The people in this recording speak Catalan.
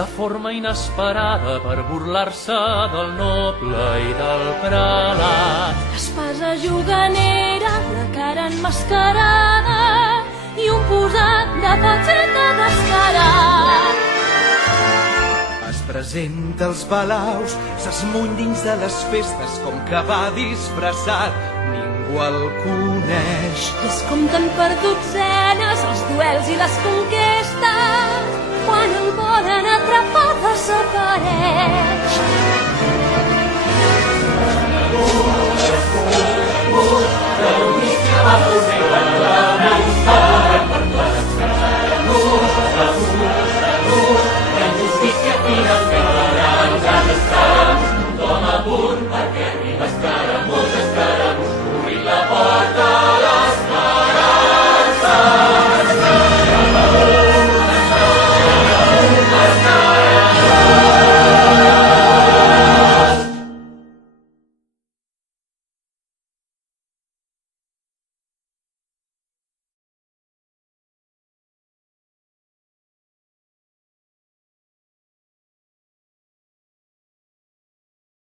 de forma inesperada per burlar-se del noble i del prelat. L'espasa juganera, la cara enmascarada i un posat de fatxeta descarat. Es presenta als palaus, s'esmuny dins de les festes com que va disfressat, ningú el coneix. I es compten per dotzenes els duels i les conquestes, quan el volen atrapar desapareix.